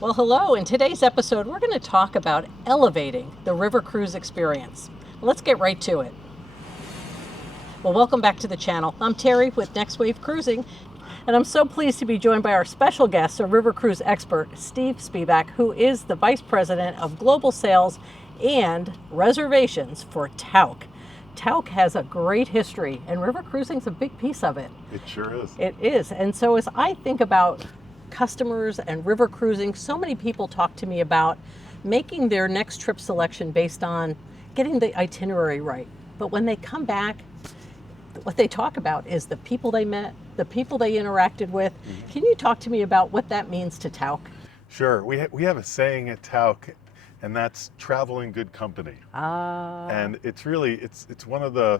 Well, hello. In today's episode, we're going to talk about elevating the river cruise experience. Let's get right to it. Well, welcome back to the channel. I'm Terri with Next Wave Cruising, and I'm so pleased to be joined by our special guest, a river cruise expert, Steve Spivak, who is the Vice President of Global Sales and Reservations for Tauck. Tauck has a great history, and river cruising is a big piece of it. It sure is. It is. And so as I think about customers and river cruising, so many people talk to me about making their next trip selection based on getting the itinerary right. But when they come back, what they talk about is the people they met, the people they interacted with. Can you talk to me about what that means to Tauck? Sure. We have a saying at Tauck, and that's travel in good company. And it's really, it's one of the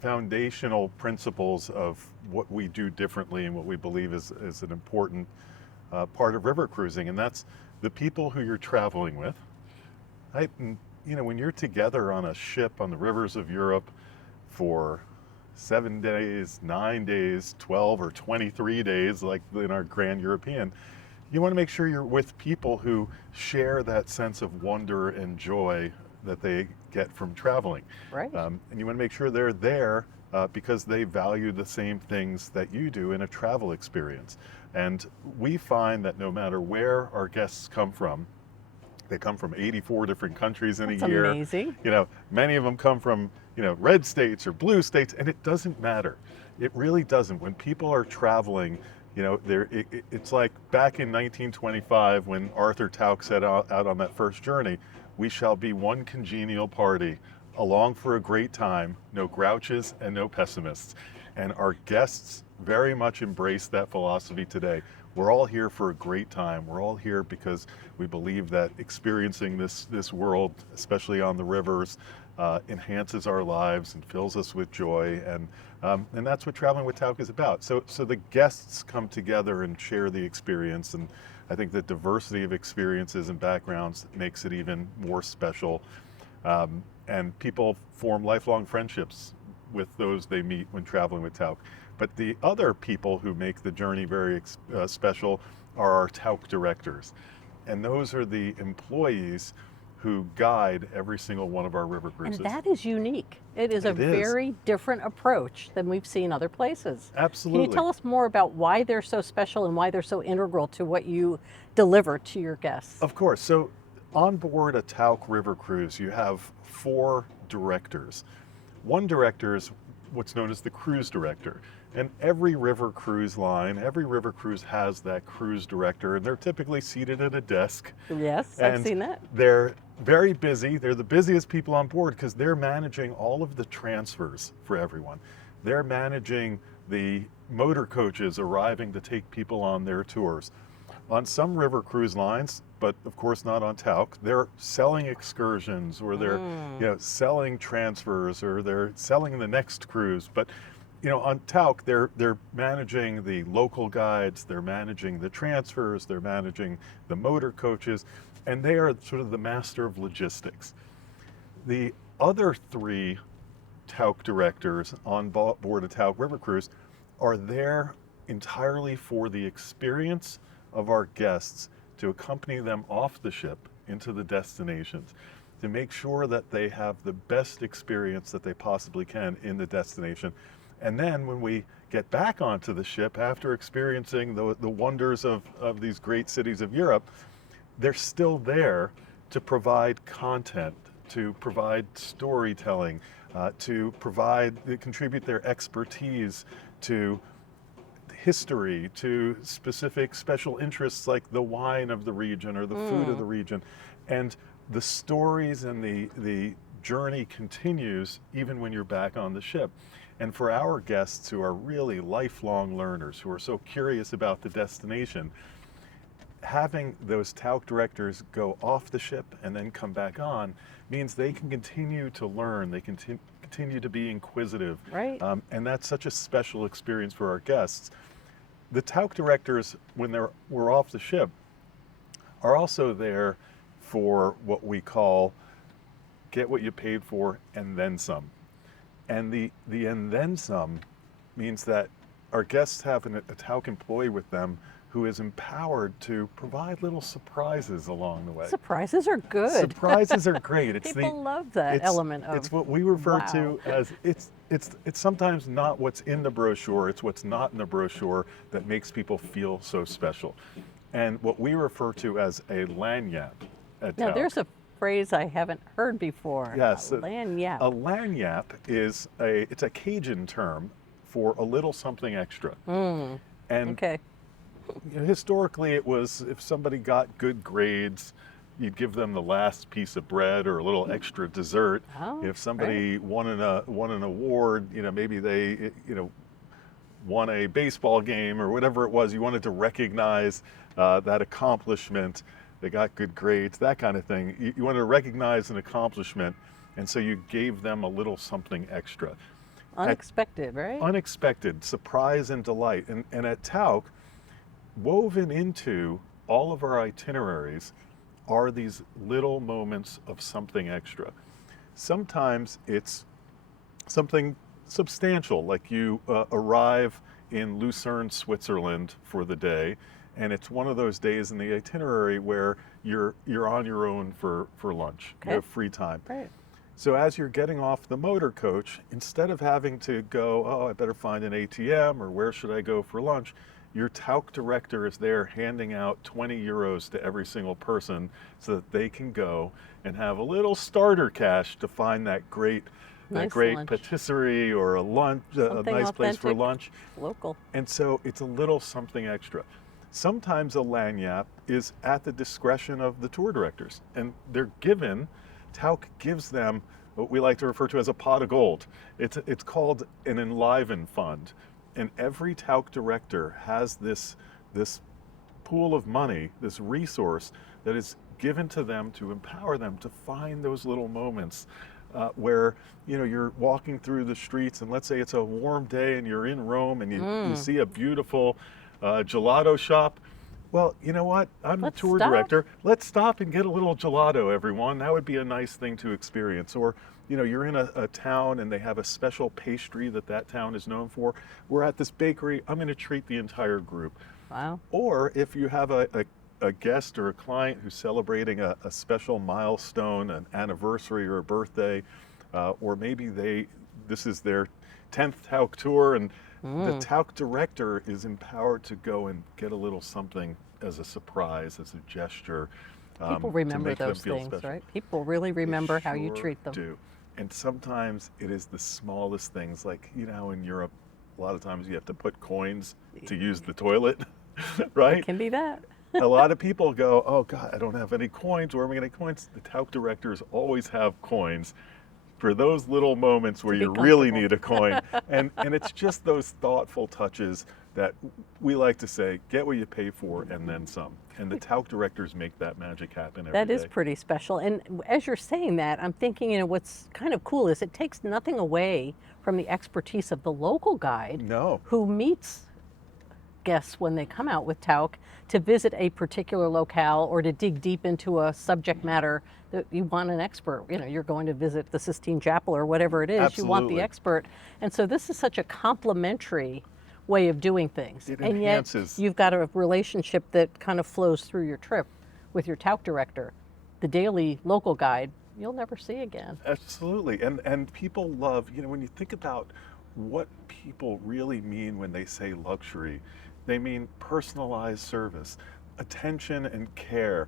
foundational principles of what we do differently and what we believe is an important part of river cruising, and that's the people who you're traveling with. Right? And, when you're together on a ship on the rivers of Europe for 7 days, 9 days, 12 or 23 days, like in our Grand European, you want to make sure you're with people who share that sense of wonder and joy that they get from traveling. Right. And you want to make sure they're there because they value the same things that you do in a travel experience. And we find that no matter where our guests come from, they come from 84 different countries in That's a year. amazing. Many of them come from, red states or blue states, and it doesn't matter. It really doesn't. When people are traveling, it's like back in 1925 when Arthur Tauck set out on that first journey, we shall be one congenial party, along for a great time, no grouches and no pessimists. And our guests very much embrace that philosophy today. We're all here for a great time. We're all here because we believe that experiencing this world, especially on the rivers, enhances our lives and fills us with joy, and that's what traveling with Tauck is about. So the guests come together and share the experience, and I think the diversity of experiences and backgrounds makes it even more special. And people form lifelong friendships with those they meet when traveling with Tauck. But the other people who make the journey very special are our Tauck Directors. And those are the employees who guide every single one of our river cruises. And that is unique. It is a very different approach than we've seen other places. Absolutely. Can you tell us more about why they're so special and why they're so integral to what you deliver to your guests? Of course. So on board a Tauck river cruise, you have 4 directors. One director is what's known as the cruise director. And every river cruise line, every river cruise has that cruise director, and they're typically seated at a desk. Yes, I've seen that. They're very busy. They're the busiest people on board because they're managing all of the transfers for everyone. They're managing the motor coaches arriving to take people on their tours. On some river cruise lines, but of course not on Tauck, they're selling excursions, or they're selling transfers, or they're selling the next cruise. But on Tauck, they're managing the local guides, they're managing the transfers, they're managing the motor coaches, and they are sort of the master of logistics. The other 3 Tauck directors on board a Tauck river cruise are there entirely for the experience of our guests, to accompany them off the ship into the destinations, to make sure that they have the best experience that they possibly can in the destination. And then when we get back onto the ship after experiencing the wonders of these great cities of Europe, they're still there to provide content, to provide storytelling, to contribute their expertise to history, to specific special interests like the wine of the region or the food of the region. And the stories and the journey continues even when you're back on the ship. And for our guests who are really lifelong learners, who are so curious about the destination, having those Tauck directors go off the ship and then come back on means they can continue to learn, they can continue to be inquisitive. Right. And that's such a special experience for our guests. The Tauck directors, when we're off the ship, are also there for what we call get what you paid for and then some. And the and then some means that our guests have a Tauck employee with them who is empowered to provide little surprises along the way. Surprises are good. Surprises are great. It's People love that element of. It's what we refer wow. to as it's sometimes not what's in the brochure. It's what's not in the brochure that makes people feel so special, and what we refer to as a lagniappe at Now Tauck. there's a phrase I haven't heard before. Yes, a lagniappe. A lagniappe is it's a Cajun term for a little something extra. And Okay. historically, it was if somebody got good grades, you'd give them the last piece of bread or a little extra dessert. Oh, If somebody won an award, maybe they won a baseball game or whatever it was, you wanted to recognize that accomplishment. They got good grades, that kind of thing. You wanted to recognize an accomplishment, and so you gave them a little something extra. Unexpected, right? Unexpected, surprise and delight. And at Tauck, woven into all of our itineraries are these little moments of something extra. Sometimes it's something substantial, like you arrive in Lucerne, Switzerland for the day, and it's one of those days in the itinerary where you're on your own for lunch. Okay. You have free time. Right. So as you're getting off the motor coach, instead of having to go, oh, I better find an ATM or where should I go for lunch, your Tauck director is there handing out 20 euros to every single person so that they can go and have a little starter cash to find that great Nice lunch. patisserie or a lunch, a nice place for authentic, lunch. Local. And so it's a little something extra. Sometimes a lagniappe is at the discretion of the tour directors, and they're given, Tauck gives them what we like to refer to as a pot of gold. It's called an enliven fund, and every Tauck director has this pool of money, this resource that is given to them to empower them to find those little moments where you're walking through the streets, and let's say it's a warm day and you're in Rome and you see a beautiful gelato shop. Well, you know what? I'm the tour director. Let's stop and get a little gelato, everyone. That would be a nice thing to experience. Or, you're in a town and they have a special pastry that town is known for. We're at this bakery. I'm going to treat the entire group. Wow. Or if you have a guest or a client who's celebrating a special milestone, an anniversary or a birthday, or maybe this is their 10th Tauck tour, and the Tauck director is empowered to go and get a little something as a surprise, as a gesture. People remember those things, special. Right? People really remember how you treat them. Do. And sometimes it is the smallest things, like, in Europe, a lot of times you have to put coins to use the toilet, right? It can be that. A lot of people go, oh God, I don't have any coins. Where am I going to get coins? The Tauck directors always have coins for those little moments where you really need a coin. And it's just those thoughtful touches that we like to say, get what you pay for and then some. And the Tauck directors make that magic happen every day. That is pretty special. And as you're saying that, I'm thinking, what's kind of cool is it takes nothing away from the expertise of the local guide who meets guests when they come out with Tauck to visit a particular locale or to dig deep into a subject matter that you want an expert. You're going to visit the Sistine Chapel or whatever it is. Absolutely. You want the expert. And so this is such a complementary way of doing things. It and enhances. Yet you've got a relationship that kind of flows through your trip with your Tauck director. The daily local guide, you'll never see again. Absolutely. And people love, when you think about what people really mean when they say luxury, they mean personalized service, attention and care,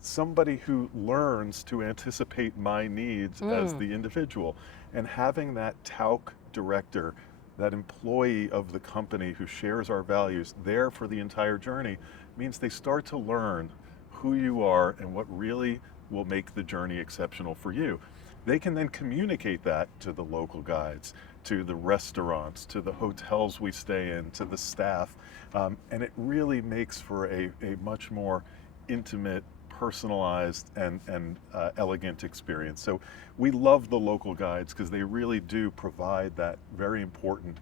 somebody who learns to anticipate my needs as the individual. And having that Tauck director, that employee of the company who shares our values there for the entire journey, means they start to learn who you are and what really will make the journey exceptional for you. They can then communicate that to the local guides, to the restaurants, to the hotels we stay in, to the staff. And it really makes for a much more intimate, personalized, and elegant experience. So we love the local guides because they really do provide that very important,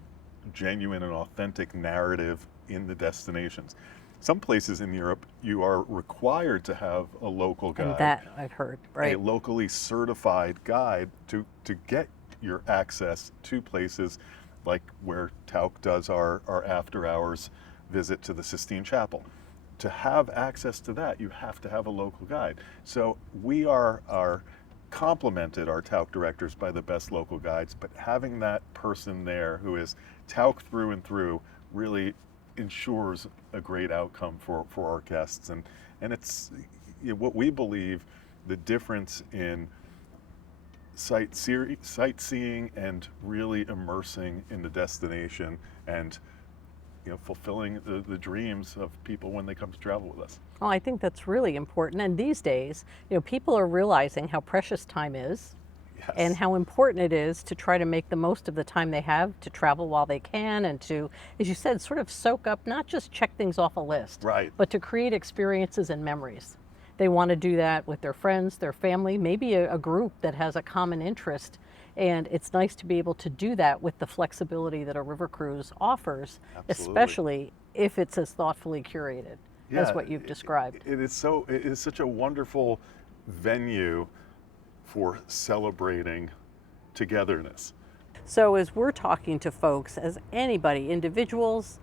genuine and authentic narrative in the destinations. Some places in Europe, you are required to have a local guide. And that I've heard, right? A locally certified guide to get your access to places like where Tauck does our after hours visit to the Sistine Chapel. To have access to that, you have to have a local guide. So we are complemented, our Tauck directors, by the best local guides, but having that person there who is Tauck through and through really ensures a great outcome for our guests. And it's what we believe the difference in sightseeing and really immersing in the destination and fulfilling the dreams of people when they come to travel with us. Well, I think that's really important. And these days, people are realizing how precious time is. Yes. And how important it is to try to make the most of the time they have to travel while they can, and to, as you said, sort of soak up, not just check things off a list, right, but to create experiences and memories. They want to do that with their friends, their family, maybe a group that has a common interest. And it's nice to be able to do that with the flexibility that a river cruise offers, Absolutely. especially if it's as thoughtfully curated as what you've described. It is such a wonderful venue for celebrating togetherness. So as we're talking to folks, as anybody, individuals,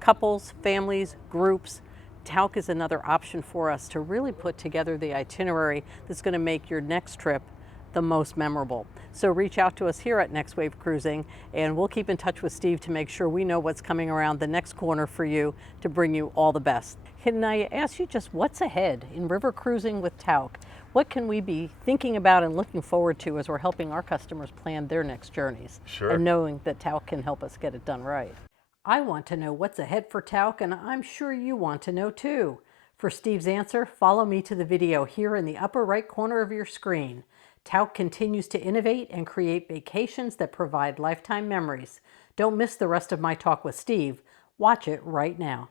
couples, families, groups, Tauck is another option for us to really put together the itinerary that's going to make your next trip the most memorable. So reach out to us here at Next Wave Cruising, and we'll keep in touch with Steve to make sure we know what's coming around the next corner for you to bring you all the best. Can I ask you just what's ahead in river cruising with Tauck? What can we be thinking about and looking forward to as we're helping our customers plan their next journeys? Sure. And knowing that Tauck can help us get it done right. I want to know what's ahead for Tauck, and I'm sure you want to know too. For Steve's answer, follow me to the video here in the upper right corner of your screen. Tauck continues to innovate and create vacations that provide lifetime memories. Don't miss the rest of my talk with Steve. Watch it right now.